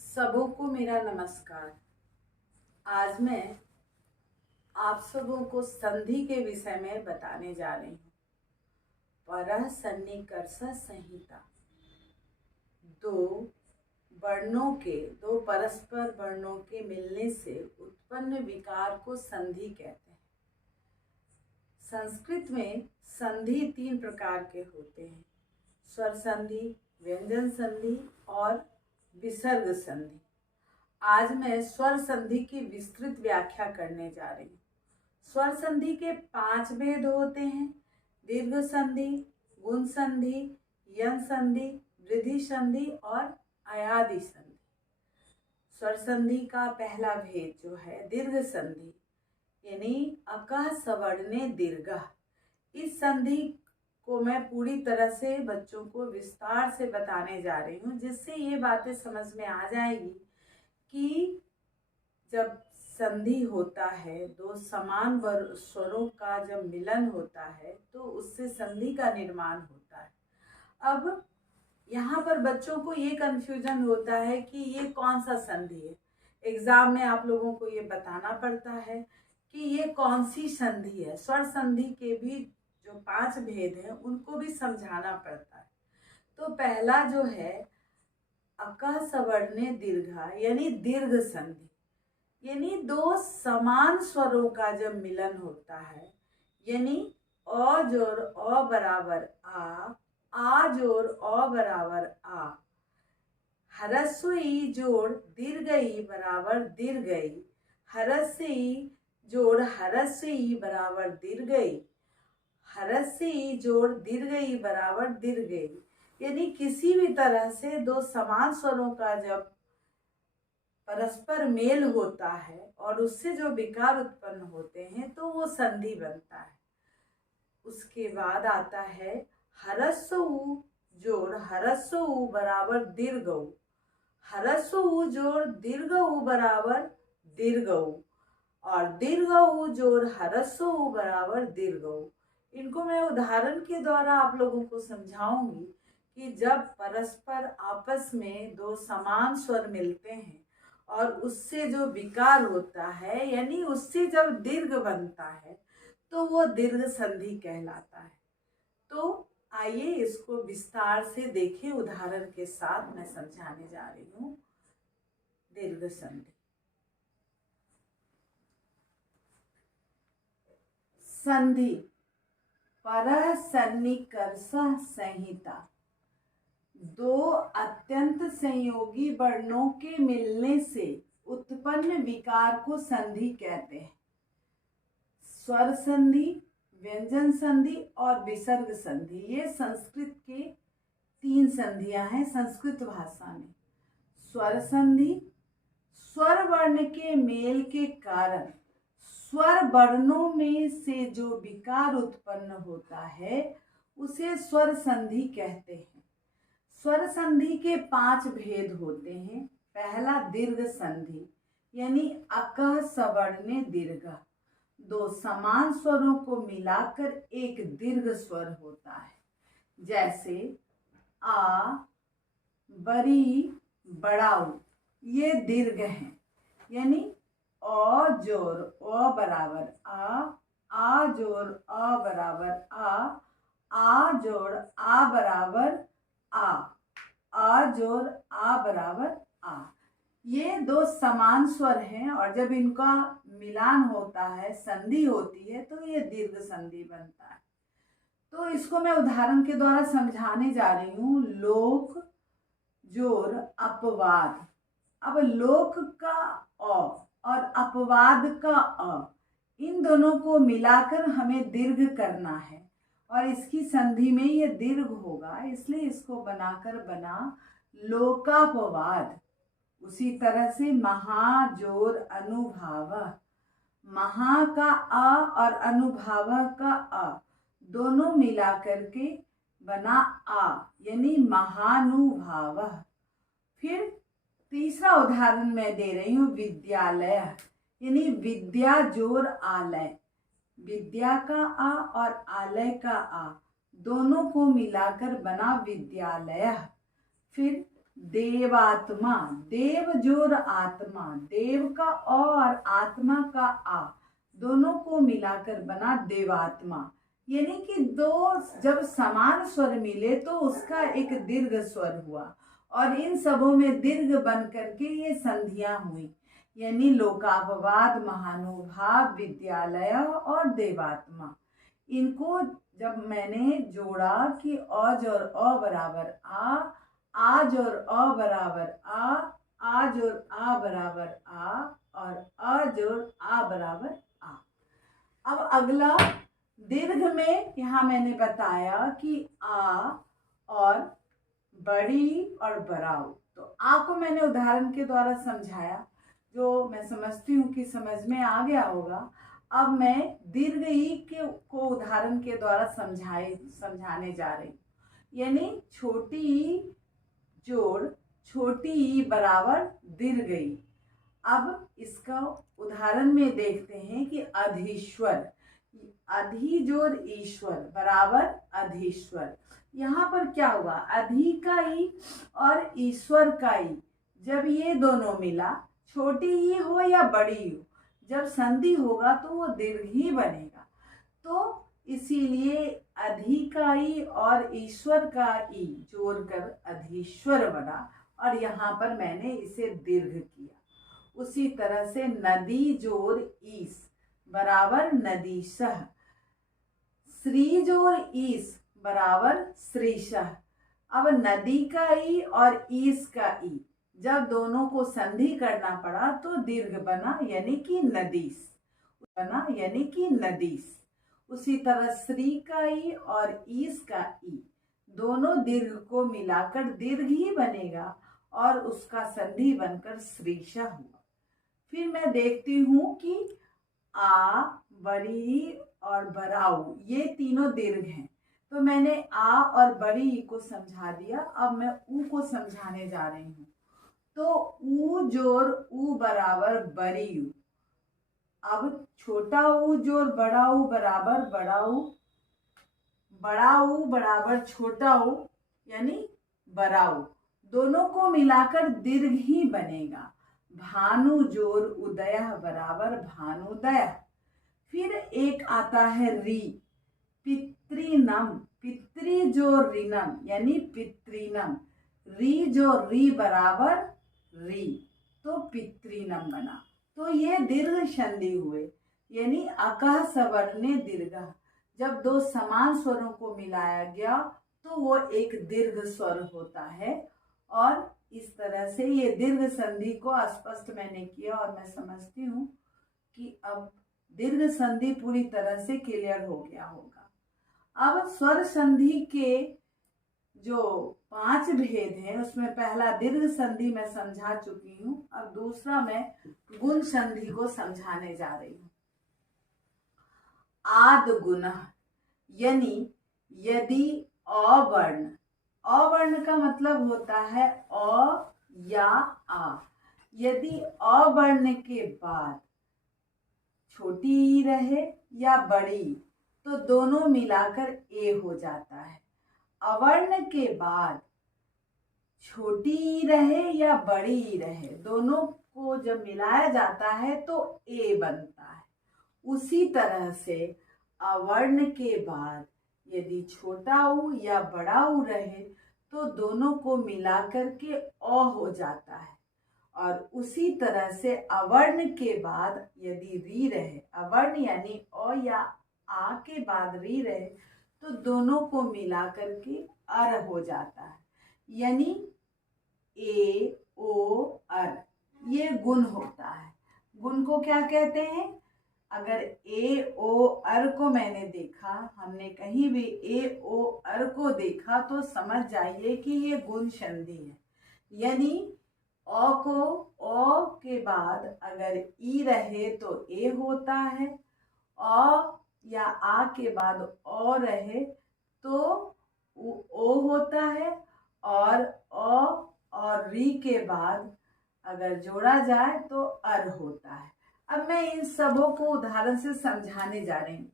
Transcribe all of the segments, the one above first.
सबों को मेरा नमस्कार। आज मैं आप सबों को संधि के विषय में बताने जा रही हूँ। परः सन्निकर्ष संहिता। दो परस्पर वर्णों के मिलने से उत्पन्न विकार को संधि कहते हैं। संस्कृत में संधि 3 प्रकार के होते हैं: स्वर संधि, व्यंजन संधि और विसर्ग संधि। आज मैं स्वर संधि की विस्तृत व्याख्या करने जा रही हूँ। स्वर संधि के 5 भेद होते हैं: दीर्घ संधि, गुण संधि, यन संधि, वृद्धि संधि और अयादि संधि। स्वर संधि का पहला भेद जो है दीर्घ संधि, यानी अकः सवर्णे दीर्घः। इस संधि को मैं पूरी तरह से बच्चों को विस्तार से बताने जा रही हूँ, जिससे ये बातें समझ में आ जाएगी कि जब संधि होता है, 2 समान स्वरों का जब मिलन होता है तो उससे संधि का निर्माण होता है। अब यहाँ पर बच्चों को ये कन्फ्यूजन होता है कि ये कौन सा संधि है। एग्जाम में आप लोगों को ये बताना पड़ता है कि ये कौन सी संधि है। स्वर संधि के भी जो 5 भेद हैं उनको भी समझाना पड़ता है। तो पहला जो है अकः सवर्णे दीर्घा, यानी दीर्घ संधि, यानी 2 समान स्वरों का जब मिलन होता है, यानी अ जोड़ अ बराबर आ जोड़ अ बराबर आ, ह्रस्व ई जोड़ दीर्घ ई बराबर दीर्घ ई, ह्रस्व ई जोड़ ह्रस्व ई बराबर दीर्घ ई, ह्रस्व ई जोड़ दीर्घ ई बराबर दीर्घ ई। यानी किसी भी तरह से 2 समान स्वरों का जब परस्पर मेल होता है और उससे जो विकार उत्पन्न होते हैं तो वो संधि बनता है। उसके बाद आता है ह्रस्व उ जोड़ ह्रस्व उ बराबर दीर्घ उ, ह्रस्व उ जोड़ दीर्घ उ बराबर दीर्घ उ, और दीर्घ उ जोड़ ह्रस्व उ बराबर दीर्घ उ। इनको मैं उदाहरण के द्वारा आप लोगों को समझाऊंगी कि जब परस्पर आपस में 2 समान स्वर मिलते हैं और उससे जो विकार होता है, यानी उससे जब दीर्घ बनता है तो वो दीर्घ संधि कहलाता है। तो आइए इसको विस्तार से देखें। उदाहरण के साथ मैं समझाने जा रही हूँ। दीर्घ संधि। संधि परः सन्निकर्ष संहिता। 2 अत्यंत संयोगी वर्णों के मिलने से उत्पन्न विकार को संधि कहते हैं। स्वर संधि, व्यंजन संधि और विसर्ग संधि, ये संस्कृत के 3 संधियां हैं संस्कृत भाषा में। स्वर संधि, स्वर वर्ण के मेल के कारण स्वर वर्णों में से जो विकार उत्पन्न होता है उसे स्वर संधि कहते हैं। स्वर संधि के 5 भेद होते हैं। पहला दीर्घ संधि, यानी अकः सवर्णे दीर्घः। 2 समान स्वरों को मिलाकर एक दीर्घ स्वर होता है, जैसे आ, बड़ी, बड़ाऊ, ये दीर्घ हैं। यानी अ जोड़ अ बराबर आ जोड़ अ बराबर आ जोड़ आ बराबर आ जोड़ आ बराबर आ। ये 2 समान स्वर हैं और जब इनका मिलान होता है, संधि होती है, तो ये दीर्घ संधि बनता है। तो इसको मैं उदाहरण के द्वारा समझाने जा रही हूँ। लोक जोड़ अपवाद। अब लोक का अ और अपवाद का अ, इन दोनों को मिलाकर हमें दीर्घ करना है और इसकी संधि में ये दीर्घ होगा, इसलिए इसको बनाकर बना लोकापवाद। उसी तरह से महाजोर अनुभाव, महा का अ और अनुभाव का अ दोनों मिला करके बना आ, यानी महानुभाव। फिर तीसरा उदाहरण मैं दे रही हूँ विद्यालय, यानी विद्या जोर आलय। विद्या का आ और आलय का आ दोनों को मिलाकर बना विद्यालय। फिर देवात्मा, देव जोर आत्मा, देव का अ और आत्मा का आ, दोनों को मिलाकर बना देवात्मा। यानी कि दो जब समान स्वर मिले तो उसका एक दीर्घ स्वर हुआ और इन सबों में दीर्घ बन करके ये संधियां हुई। यानी लोकापवाद, महानुभाव, विद्यालय और देवात्मा। इनको जब मैंने जोड़ा कि अज और अ बराबर आ, आज और अ बराबर आ, आज और आ बराबर आ और अज और आ बराबर आ। अब अगला दीर्घ में यहाँ मैंने बताया कि आ और बड़ी और बराऊ। तो आ को मैंने उदाहरण के द्वारा समझाया, जो मैं समझती हूँ कि समझ में आ गया होगा। अब मैं दीर्घ ई को उदाहरण के द्वारा समझाने जा रही हूँ। यानी छोटी ई जोड़ छोटी ई बराबर दीर्घ ई। अब इसका उदाहरण में देखते हैं कि अधीश्वर, अधि जोड़ ईश्वर बराबर अधीश्वर। यहाँ पर क्या होगा, अधि का ई और ईश्वर का ई, जब ये दोनों मिला, छोटी ई हो या बड़ी ई हो, जब संधि होगा तो वो दीर्घ ही बनेगा। तो इसीलिए अधि का ई और ईश्वर का ई जोड़कर अधीश्वर बना और यहाँ पर मैंने इसे दीर्घ किया। उसी तरह से नदी जोड़ ईस बराबर नदीशह, श्री जोड़ ईस बराबर श्रीशह। अब नदी का ई और ईस का ई, जब दोनों को संधि करना पड़ा तो दीर्घ बना यानी कि नदीस बना यानी कि नदीस। उसी तरह श्री का ई और ईस का ई, दोनों दीर्घ को मिलाकर दीर्घ ही बनेगा और उसका संधि बनकर श्रीशा हुआ। फिर मैं देखती हूँ कि आ, बड़ी और बराऊ ये तीनों दीर्घ हैं, तो मैंने आ और बड़ी ई को समझा दिया। अब मैं ऊ को समझाने जा रही हूँ। तो ऊ जोड़ ऊ बराबर बड़ी ऊ। अब छोटा ऊ जोड़ बड़ा ऊ बराबर बड़ा ऊ, बड़ा ऊ बराबर छोटा ऊ यानी बड़ा ऊ, दोनों को मिलाकर दीर्घ ही बनेगा। भानु जोड़ उदय बराबर भानुदय। फिर एक आता है री, पितृनम, पितृ जो ऋणम यानी पितृनम, री जो री बराबर री, तो पितृनम बना। तो ये दीर्घ संधि हुए, यानी अकह सवर्णे दीर्घ। जब दो समान स्वरों को मिलाया गया तो वो एक दीर्घ स्वर होता है। और इस तरह से ये दीर्घ संधि को स्पष्ट मैंने किया और मैं समझती हूँ कि अब दीर्घ संधि पूरी तरह से क्लियर हो गया होगा। अब स्वर संधि के जो 5 भेद हैं उसमें पहला दीर्घ संधि मैं समझा चुकी हूँ। अब दूसरा मैं गुण संधि को समझाने जा रही हूँ। आद गुण, यानी यदि अवर्ण, अवर्ण का मतलब होता है अ या आ, यदि अवर्ण के बाद छोटी ई रहे या बड़ी तो दोनों मिलाकर ए हो जाता है। अवर्ण के बाद छोटी ई रहे या बड़ी ई रहे, दोनों को जब मिलाया जाता है तो ए बनता है। उसी तरह से अवर्ण के बाद यदि छोटा ऊ या बड़ा ऊ रहे तो दोनों को मिलाकर के अ हो जाता है। और उसी तरह से अवर्ण के बाद यदि री रहे, अवर्ण यानी अ या आ के बाद री रहे तो दोनों को मिलाकर के अर हो जाता है, यानी ए ओ अर। ये गुण होता है। गुण को क्या कहते हैं? अगर ए ओ अर को मैंने देखा, हमने कहीं भी ए ओ अर को देखा तो समझ जाइए कि ये गुण संधि है। यानी अ को अ के बाद अगर ई रहे तो ए होता है, अ या आ के बाद अ रहे तो ओ होता है, और अ और री के बाद अगर जोड़ा जाए तो अर होता है। अब मैं इन सबों को उदाहरण से समझाने जा रही हूँ।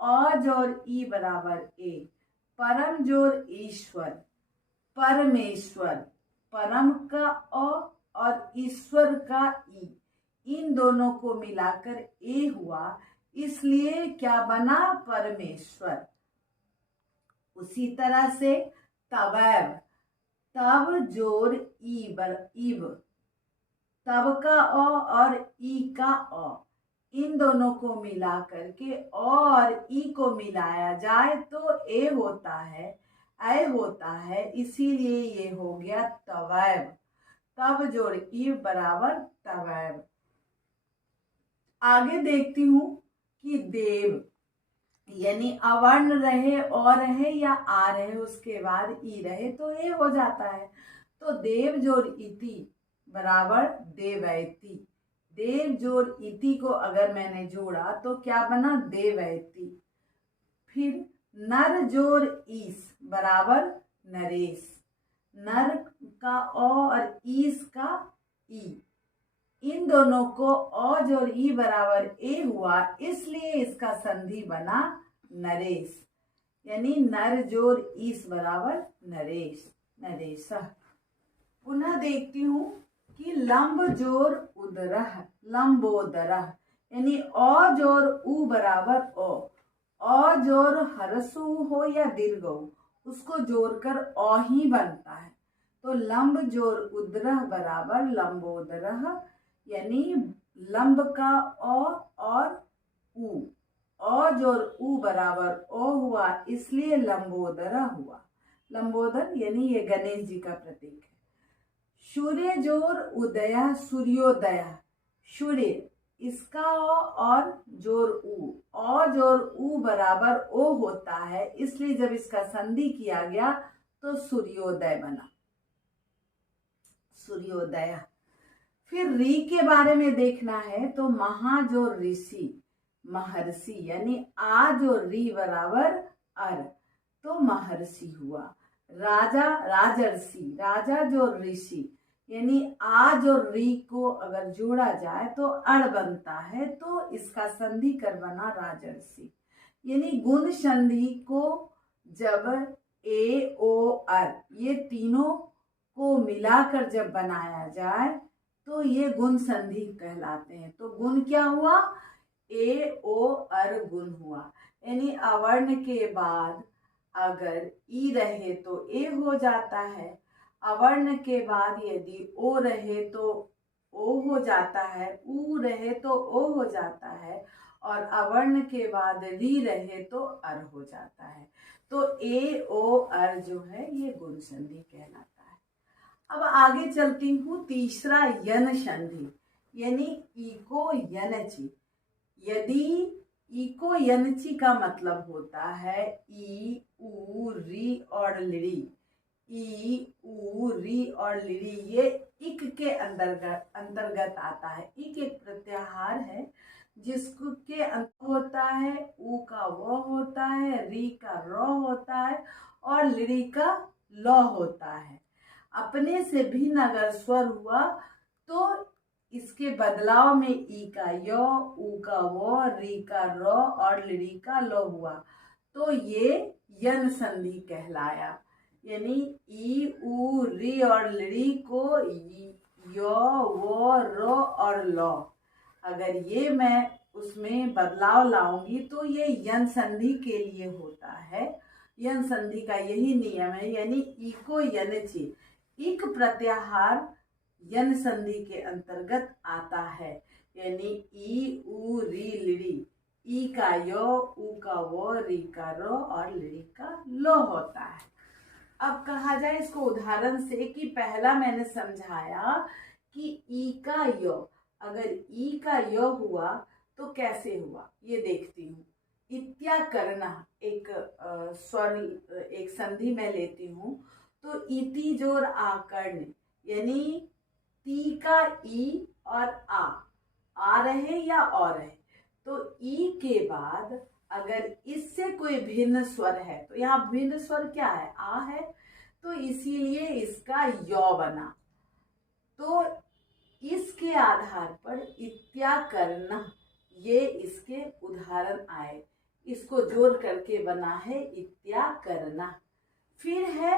अज और ई बराबर ए, परम जोर ईश्वर, परमेश्वर, परम का अ और ईश्वर का ई, इन दोनों को मिलाकर ए हुआ, इसलिए क्या बना? परमेश्वर। उसी तरह से तवैव, तब जोर ईब, तब का अ और ई का अ, इन दोनों को मिला करके और ई को मिलाया जाए तो ए होता है, ऐ होता है, इसीलिए ये हो गया तवैव। तब जोड़ ई बराबर तवैव। आगे देखती हूं कि देव, यानी अवर्ण रहे और रहे या आ रहे उसके बाद ई रहे तो ए हो जाता है। तो देव जोड़ इति बराबर देवैति। देव जोड़ इति को अगर मैंने जोड़ा तो क्या बना? देवैति। फिर नर जोड़ ईस बराबर नरेश। नर का अ और ईस का ई, इन दोनों को अ जोड़ ई बराबर ए हुआ, इसलिए इसका संधि बना नरेश, यानी नर जोड़ ईस बराबर नरेश, नरेशः। पुनः देखती हूँ कि लंब जोड़ उदरः, लंबोदरः, यानी अ जोड़ उ बराबर अ जोड़ हरसु हो या दीर्घ हो, उसको जोड़कर अ ही बनता है। तो लंब जोड़ उदरः बराबर लंबोदरः, यानी लंब का अ और उ, अ जोड़ उ बराबर ओ हुआ, इसलिए लंबोदर हुआ। लंबोदर यानी ये गणेश जी का प्रतीक है। सूर्य जोड़ उदय, सूर्योदय, सूर्य इसका ओ और जोड़ उ, अ जोड़ उ बराबर ओ होता है, इसलिए जब इसका संधि किया गया तो सूर्योदय बना, सूर्योदय। फिर री के बारे में देखना है तो महा जो ऋषि, महर्षि, यानी आ जो री बराबर अर, तो महर्षि हुआ। राजा राजर्षि, राजा जो ऋषि, यानी आ जो री को अगर जोड़ा जाए तो अड़ बनता है, तो इसका संधि कर बना राजर्षि। यानी गुण संधि को जब ए ओ अर ये तीनों को मिलाकर जब बनाया जाए तो ये गुण संधि कहलाते हैं। तो गुण क्या हुआ? ए ओ अर गुण हुआ, यानी अवर्ण के बाद अगर ई रहे तो ए हो जाता है, अवर्ण के बाद यदि ओ रहे तो ओ हो जाता है, उ रहे तो ओ हो जाता है, और अवर्ण के बाद री रहे तो अर हो जाता है। तो ए ओ अर जो है ये गुण संधि कहलाता है। अब आगे चलती हूँ, तीसरा यन संधि, यानी इको यनचि। यदि इको यनचि का मतलब होता है ई उ री और लिरी, ई उ री और लिरी, ये इक के अंतर्गत आता है। इक एक प्रत्याहार है जिसको के अंत होता है, उ का वो होता है, री का रो होता है और लिरी का लौ होता है। अपने से भिन्न अगर स्वर हुआ तो इसके बदलाव में ई का यो, उ का वो, री का रो और लिरी का लो हुआ, तो ये यन संधि कहलाया। यानी ई उ री और लिरी को यो वो रो और लो, अगर ये मैं उसमें बदलाव लाऊंगी तो ये यन संधि के लिए होता है। यन संधि का यही नियम है, यानी इको यनचि, इक प्रत्याहार यन संधि के अंतर्गत आता है। यानी ई उ री लिरी, ई का यो, उ का वो, री का रो और लिरी का लो होता है। अब कहा जाए इसको उदाहरण से कि पहला मैंने समझाया कि ई का यो, अगर ई का यो हुआ तो कैसे हुआ ये देखती हूँ। इत्याकरणः एक स्वर, एक संधि मैं लेती हूँ, तो इति जोर आकर्ण, यानी ती का ई और आ रहे या और रहे, तो ई के बाद अगर इससे कोई भिन्न स्वर है, तो यहाँ भिन्न स्वर क्या है? आ है, तो इसीलिए इसका यो बना। तो इसके आधार पर इत्याकरण ये इसके उदाहरण आए। इसको जोड़ करके बना है इत्या करना। फिर है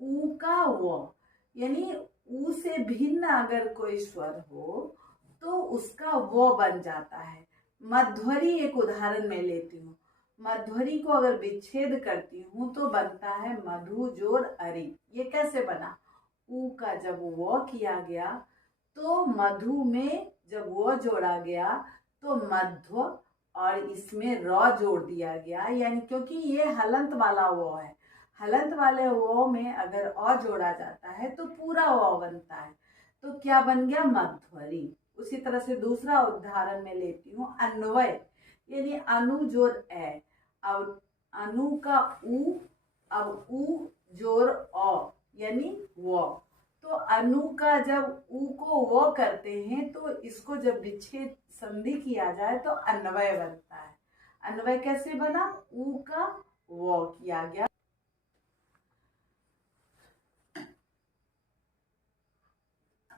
ऊ का व, यानी ऊ से भिन्न अगर कोई स्वर हो तो उसका व बन जाता है। मध्वरी एक उदाहरण मैं लेती हूँ। मध्वरी को अगर विच्छेद करती हूँ तो बनता है मधु जोर अरी। ये कैसे बना? ऊ का जब वो किया गया तो मधु में जब वो जोड़ा गया तो मध्व, और इसमें र जोड़ दिया गया, यानी क्योंकि ये हलंत वाला वो है, हलंत वाले वो में अगर अ जोड़ा जाता है तो पूरा वो बनता है, तो क्या बन गया? मध्वरी। उसी तरह से दूसरा उदाहरण मैं लेती हूँ, अन्वय, यानी अनु जोर ए। अब अनु का उ, अब उ जोर अ यानी वो। तो अनु का जब उ को वो करते हैं तो इसको जब विच्छेद संधि किया जाए तो अन्वय बनता है। अन्वय कैसे बना? उ का वो किया गया।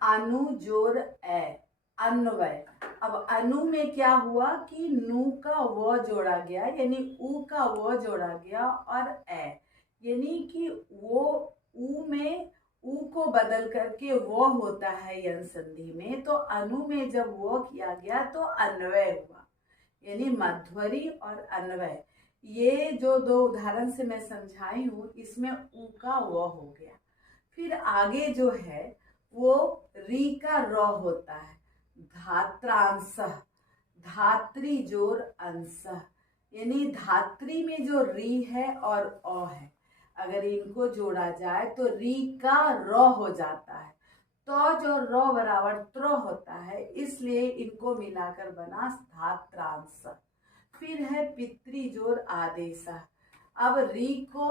अनु जोर ए, अन्वय। अब अनु में क्या हुआ कि नु का वो जोड़ा गया, यानी उ का वो जोड़ा गया, और ए, यानी कि वो उ में उ को बदल करके वो होता है यन संधि में, तो अनु में जब वो किया गया तो अन्वय हुआ, यानी मध्वरी और अन्वय। ये जो दो उदाहरण से मैं समझाई हूँ इसमें उ का वो हो गया। फिर आगे जो है वो री का र होता है, धात्रांश, धात्री जोर अंश, यानी धात्री में जो री है और अ है, अगर इनको जोड़ा जाए तो री का र हो जाता है। तो जो र बराबर त्र होता है, इसलिए इनको मिलाकर बना धात्रांश। फिर है पितृ जोर आदेश। अब री को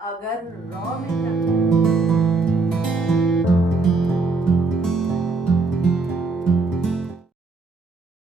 अगर र में